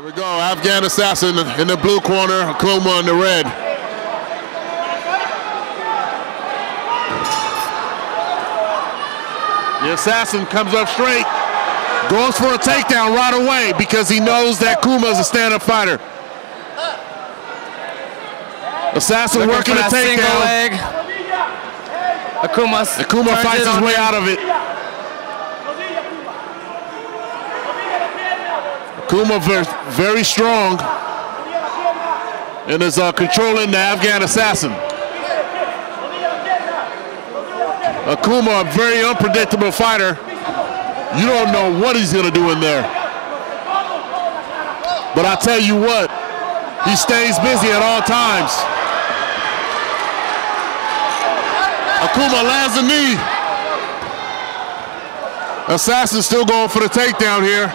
Here we go, Afghan Assassin in the blue corner, Akuma in the red. The Assassin comes up straight, goes for a takedown right away because he knows that Akuma is a stand-up fighter. Assassin working the takedown. Akuma fights his way out of it. Akuma very strong and is controlling the Afghan Assassin. Akuma, a very unpredictable fighter. You don't know what he's gonna do in there. But I tell you what, he stays busy at all times. Akuma lands a knee. Assassin still going for the takedown here.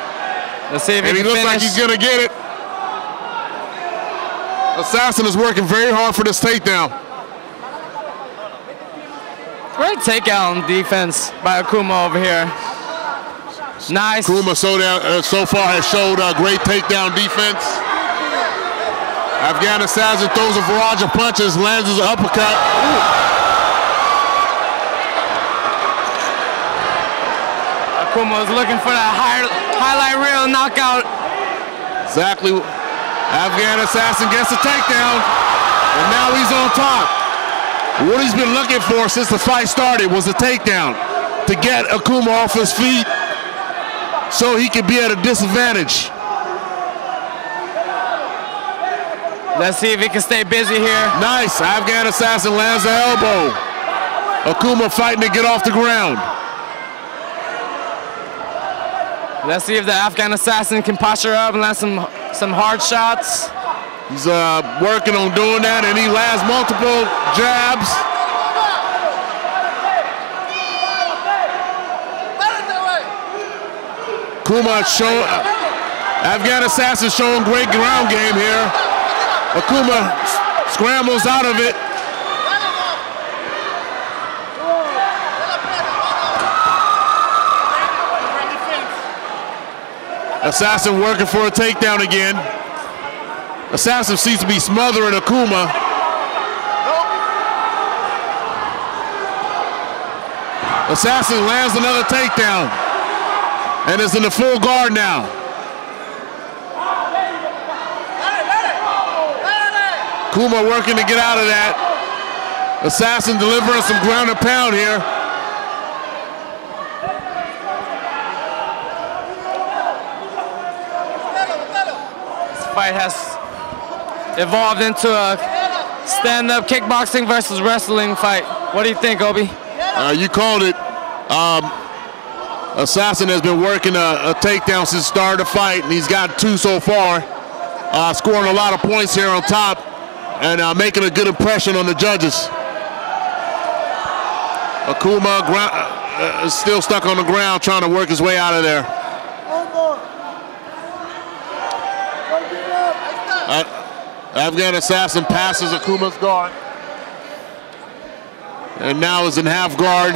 Let's see if he looks like he's gonna get it. Assassin is working very hard for this takedown. Great takedown defense by Akuma over here. Nice. Akuma so far has showed great takedown defense. Afghan Assassin throws a barrage of punches, lands his uppercut. Akuma was looking for that highlight reel knockout. Exactly. Afghan Assassin gets a takedown, and now he's on top. What he's been looking for since the fight started was a takedown to get Akuma off his feet so he could be at a disadvantage. Let's see if he can stay busy here. Nice. Afghan Assassin lands the elbow. Akuma fighting to get off the ground. Let's see if the Afghan Assassin can posture up and land some hard shots. He's working on doing that, and he lands multiple jabs. Afghan Assassin showing great ground game here. Akuma scrambles out of it. Assassin working for a takedown again. Assassin seems to be smothering Akuma. Assassin lands another takedown and is in the full guard now. Akuma working to get out of that. Assassin delivering some ground and pound here. This fight has evolved into a stand-up kickboxing versus wrestling fight. What do you think, Obi? You called it. Assassin has been working a takedown since the start of the fight, and he's got 2 so far. Scoring a lot of points here on top and making a good impression on the judges. Akuma is still stuck on the ground trying to work his way out of there. Afghan Assassin passes Akuma's guard and now is in half guard.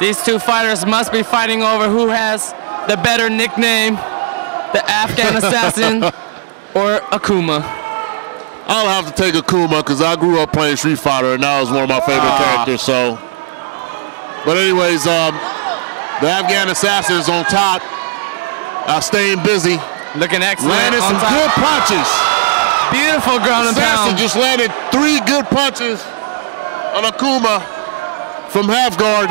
These two fighters must be fighting over who has the better nickname, the Afghan Assassin or Akuma. I'll have to take Akuma because I grew up playing Street Fighter and that was one of my favorite characters. So, but anyways, the Afghan Assassin is on top, staying busy. Looking excellent. Landed some good punches. Beautiful ground and pound. Assassin just landed 3 good punches on Akuma from half guard.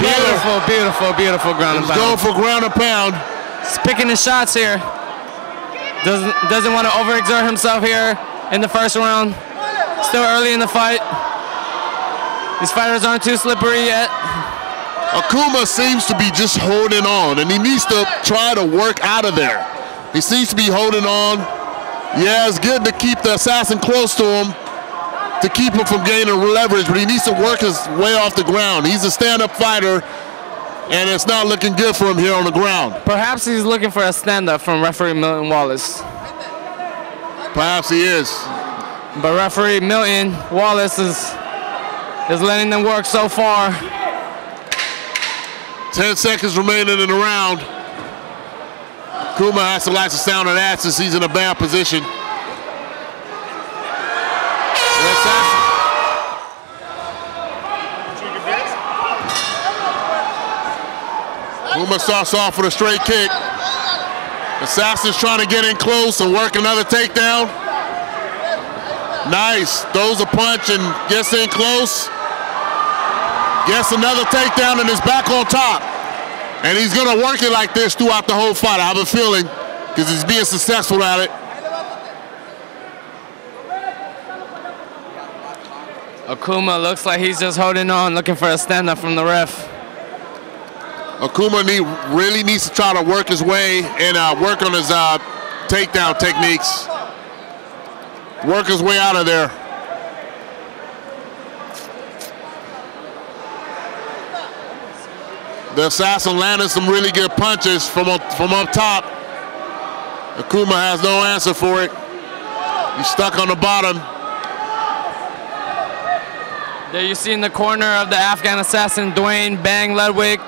Beautiful, beautiful, beautiful ground and pound. Going for ground and pound. He's picking his shots here. Doesn't want to overexert himself here in the first round. Still early in the fight. These fighters aren't too slippery yet. Akuma seems to be just holding on, and he needs to try to work out of there. He seems to be holding on. Yeah, it's good to keep the Assassin close to him, to keep him from gaining leverage, but he needs to work his way off the ground. He's a stand-up fighter, and it's not looking good for him here on the ground. Perhaps he's looking for a stand-up from referee Milton Wallace. Perhaps he is. But referee Milton Wallace is letting them work so far. 10 seconds remaining in the round. Akuma has to like the sound of that since he's in a bad position. Akuma starts off with a straight kick. Assassin's trying to get in close and work another takedown. Nice, throws a punch and gets in close. Gets another takedown and is back on top. And he's gonna work it like this throughout the whole fight, I have a feeling, because he's being successful at it. Akuma looks like he's just holding on, looking for a stand-up from the ref. Akuma really needs to try to work his way and work on his takedown techniques. Work his way out of there. The assassin landed some really good punches from up top. Akuma has no answer for it. He's stuck on the bottom. There you see in the corner of the Afghan assassin, Dwayne Bang Ludwig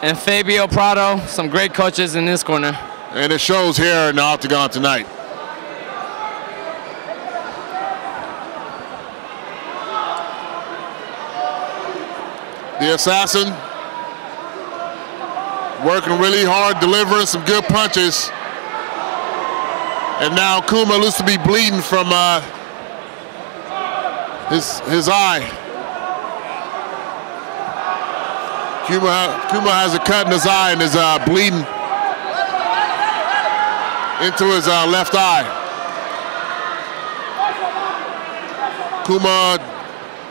and Fabio Prado, some great coaches in this corner. And it shows here in the octagon tonight. The assassin working really hard, delivering some good punches. And now Akuma looks to be bleeding from his eye. Akuma has a cut in his eye and is bleeding into his left eye. Akuma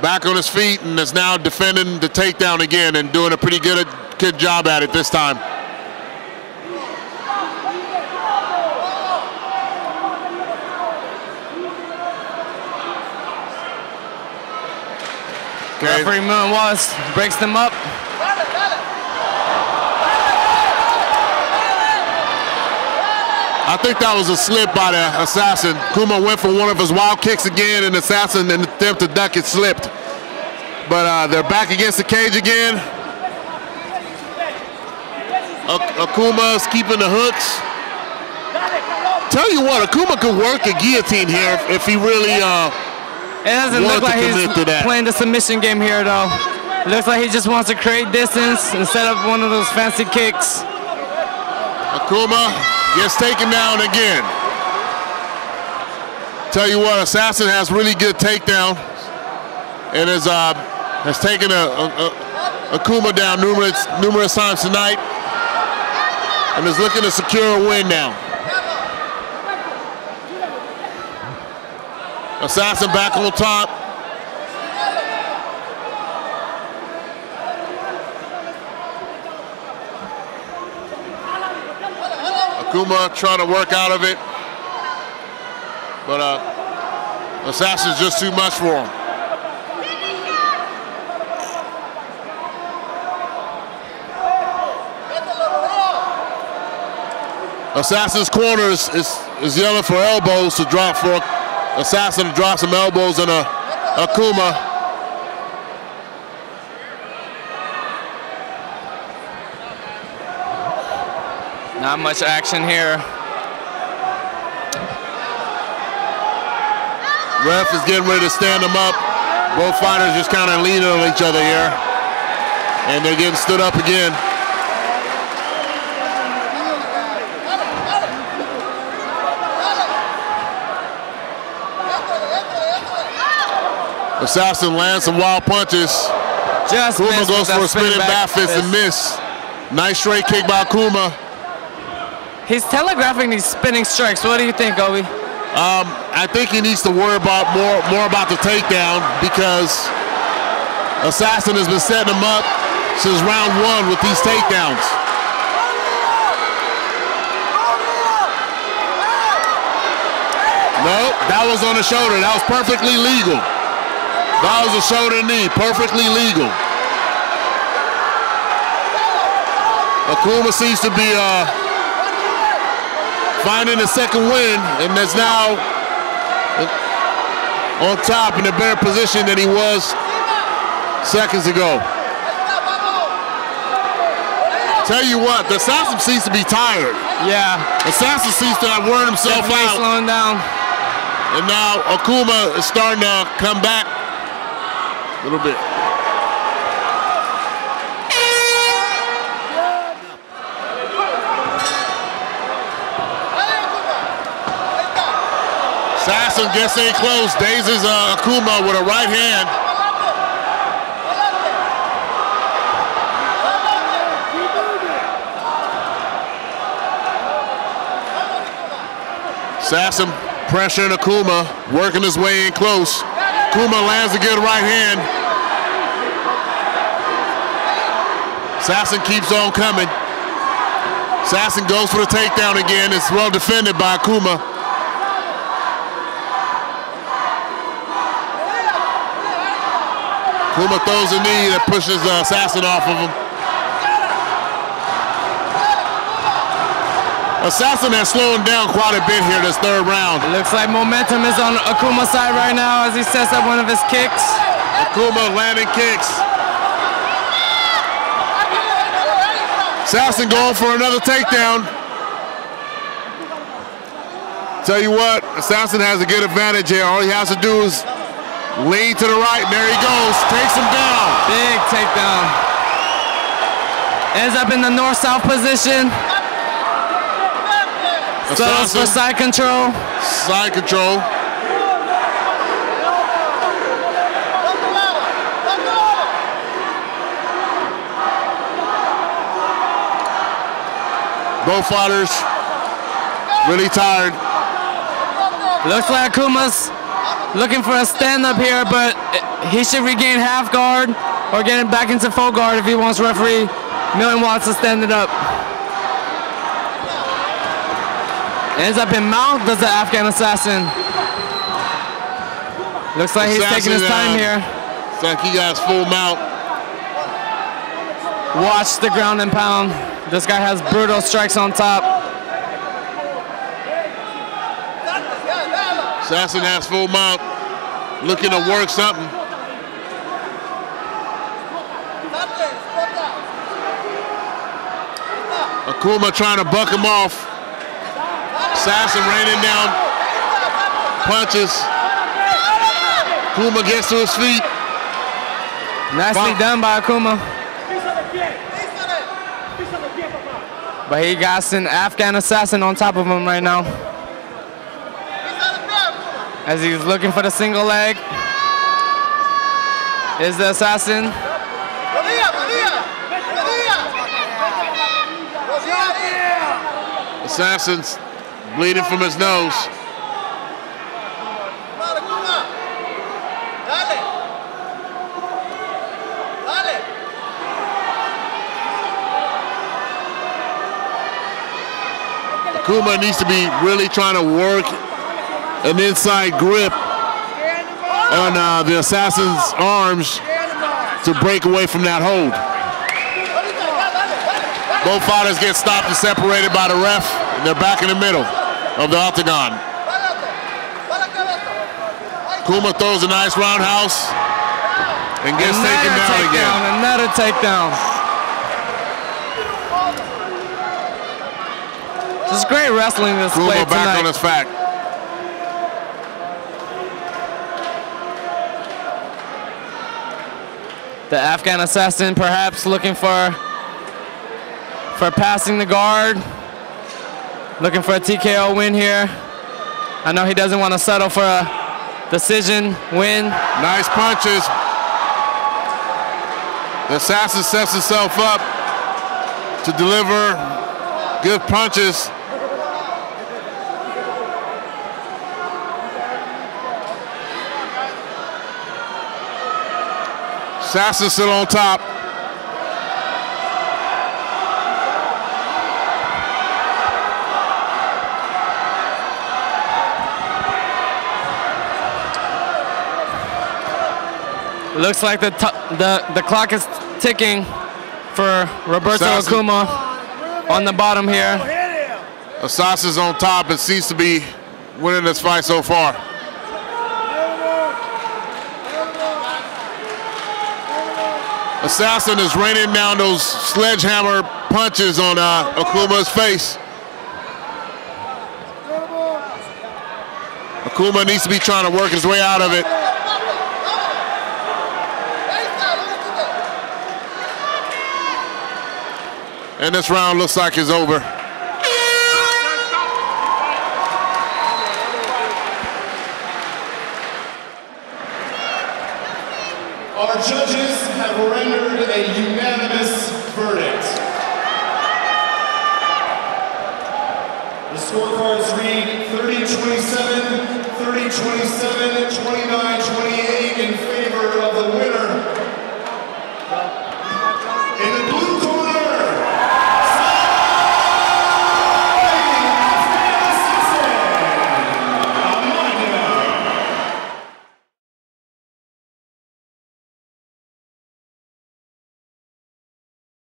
back on his feet and is now defending the takedown again and doing a pretty good job at it this time. Okay. Referee Milton Wallace breaks them up. I think that was a slip by the assassin. Akuma went for one of his wild kicks again, and the assassin, in the attempt to duck it, slipped. But they're back against the cage again. Akuma's keeping the hooks. Tell you what, Akuma could work a guillotine here if he really it doesn't look like he's playing the submission game here, though. It looks like he just wants to create distance instead of one of those fancy kicks. Akuma gets taken down again. Tell you what, Assassin has really good takedown and has taken Akuma down numerous times tonight and is looking to secure a win now. Assassin back on top. Akuma trying to work out of it, but Assassin's just too much for him. Assassin's corner is yelling for elbows to drop for Assassin to drop some elbows on Akuma. Not much action here. Ref is getting ready to stand them up. Both fighters just kind of leaning on each other here. And they're getting stood up again. Assassin lands some wild punches. Just Akuma goes for a spinning back fist and miss. Nice straight kick by Akuma. He's telegraphing these spinning strikes. What do you think, Obi? I think he needs to worry about more about the takedown because Assassin has been setting him up since round one with these takedowns. No, that was on the shoulder. That was perfectly legal. That was a shoulder knee, perfectly legal. Akuma seems to be finding a second win and is now on top in a better position than he was seconds ago. Tell you what, the Assassin seems to be tired. Yeah. Assassin seems to have worn himself Definitely out. slowing down. And now Akuma is starting to come back a little bit. Assassin gets in close, dazes Akuma with a right hand. Assassin pressuring Akuma, working his way in close. Akuma lands a good right hand. Assassin keeps on coming. Assassin goes for the takedown again. It's well defended by Akuma. Akuma throws a knee that pushes Assassin off of him. Assassin has slowed down quite a bit here this third round. It looks like momentum is on Akuma's side right now as he sets up one of his kicks. Akuma landing kicks. Assassin going for another takedown. Tell you what, Assassin has a good advantage here. All he has to do is lean to the right, and there he goes, takes him down. Big takedown. Ends up in the north-south position. Settles for side control. Side control. Both fighters really tired. Looks like Akuma's looking for a stand-up here, but he should regain half guard or get him back into full guard if he wants referee Milton Wallace to stand it up. Ends up in mount, does the Afghan Assassin. Looks like he's taking his time here. Looks like he got his full mount. Watch the ground and pound. This guy has brutal strikes on top. Assassin has full mount, looking to work something. Akuma trying to buck him off. Assassin raining down punches. Akuma gets to his feet. Nicely done by Akuma. But he got an Afghan Assassin on top of him right now. As he's looking for the single leg. Is the Assassin. Assassin's bleeding from his nose. Akuma needs to be really trying to work an inside grip on the Assassin's arms to break away from that hold. Both fighters get stopped and separated by the ref, and they're back in the middle of the octagon. Akuma throws a nice roundhouse and gets taken down again. Another takedown. This is great wrestling display tonight. Back on his back. The Afghan Assassin perhaps looking for passing the guard. Looking for a TKO win here. I know he doesn't want to settle for a decision win. Nice punches. The Assassin sets himself up to deliver good punches. Assassin still on top. It looks like the clock is ticking for Roberto Akuma on the bottom here. Assassin's on top and seems to be winning this fight so far. Assassin is raining down those sledgehammer punches on Akuma's face. Akuma needs to be trying to work his way out of it. And this round looks like it's over. Our judges have rendered a unanimous verdict. The scorecards read 30-27, 30-27, 29-28 in favor of the winner. In the blue